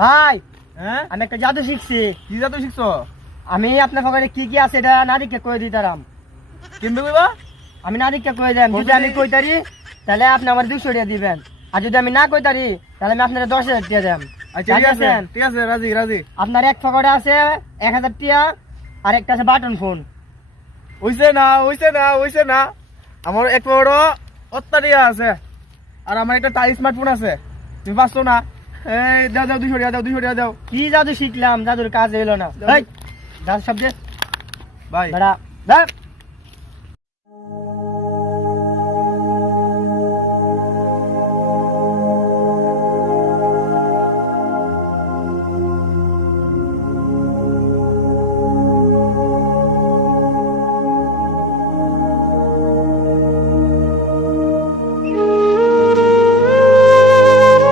ভাই হ্যাঁ আমি একটা জাদু শিখছি। কি জাদু শিখছো? আমি আপনার পকেটে কি কি আছে এটা নারীকে কয়ে দিতাম। কিনবে কইবা? আমি নারীকে কয়ে দেন, যদি আমি কইতারি তাহলে আপনি আমার 200 টাকা দিবেন, আর যদি আমি না কইতারি তাহলে আমি আপনার 10,000 টাকা দেব। আচ্ছা ঠিক আছে রাজি রাজি। আপনার এক পকেটে আছে 1000 টাকা, আর একটা আছে বাটন ফোন। হইছে না আমার এক বড় অত্যাধিক আছে, আর আমার একটা টাই স্মার্টফোন আছে। তুমি পাচ্ছ না? এই দাও 200 টাকা দাও, 200 টাকা দাও। কি জাদু শিখলাম, জাদুর কাজ এলো না। দাও। জাদু শব্দে ভাই বেড়া